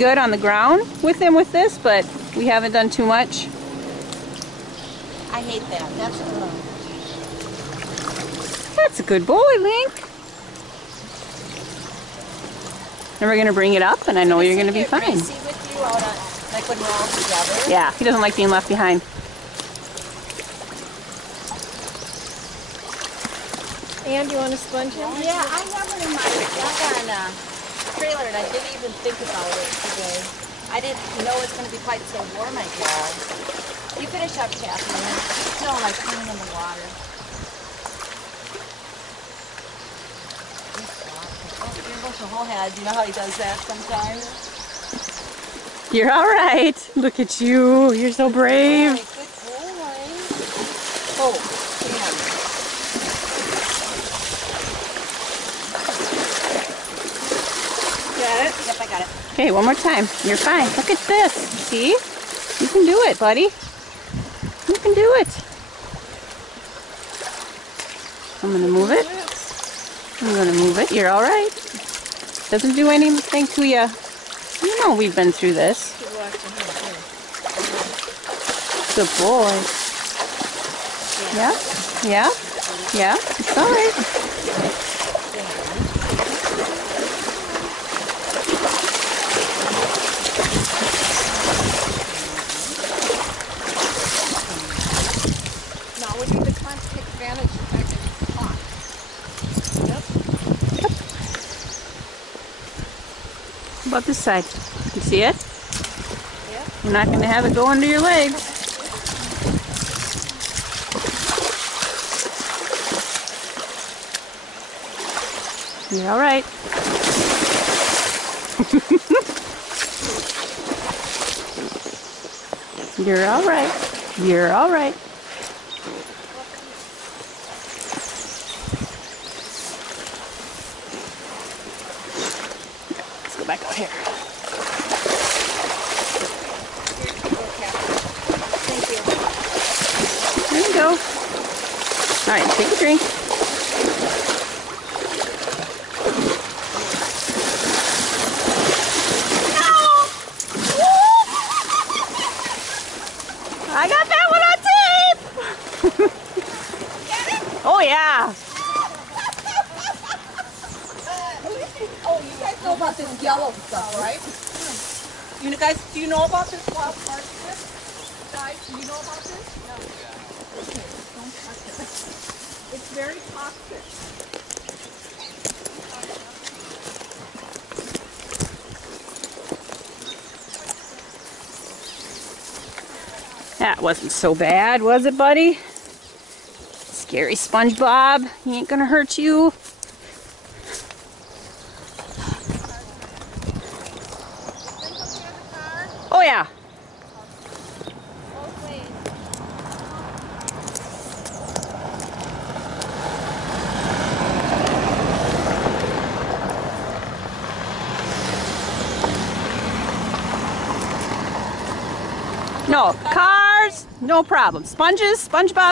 Good on the ground with him with this, but we haven't done too much. I hate that. That's a good boy, Link. And we're gonna bring it up, and I know you're gonna be fine. Gracie with you out on, like when we're all together? Yeah, he doesn't like being left behind. And do you want to sponge him? Yeah, I have one in my doggone trailer, and I didn't even think about it today. I didn't know it's going to be quite so warm, I guess. You finish up, Kathy. No, like cleaning in the water. Oh, here goes the whole head. You know how he does that sometimes? You're all right. Look at you. You're so brave. Good boy. Oh, man. Got it? Yep, I got it. Okay, one more time. You're fine. Look at this. See? You can do it, buddy. You can do it. I'm going to move it. I'm going to move it. You're all right. Doesn't do anything to you. You know we've been through this. Good boy. Yeah? Yeah? Yeah? It's all right. Now we need to take advantage of the fact that it's hot. Yep. How about this side? You see it? Yeah. We're not going to have it go under your legs. You're all right. You're all right. You're all right. Let's go back out here. There you go. All right, take a drink. I got that one on tape! Oh yeah! Oh, you guys know about this yellow stuff, right? You guys, do you know about this wild card strip? Guys, do you know about this? No. Okay, don't touch it. It's very toxic. That wasn't so bad, was it, buddy? Scary SpongeBob. He ain't gonna hurt you. Oh yeah. No, cars, no problem. Sponges, SpongeBob.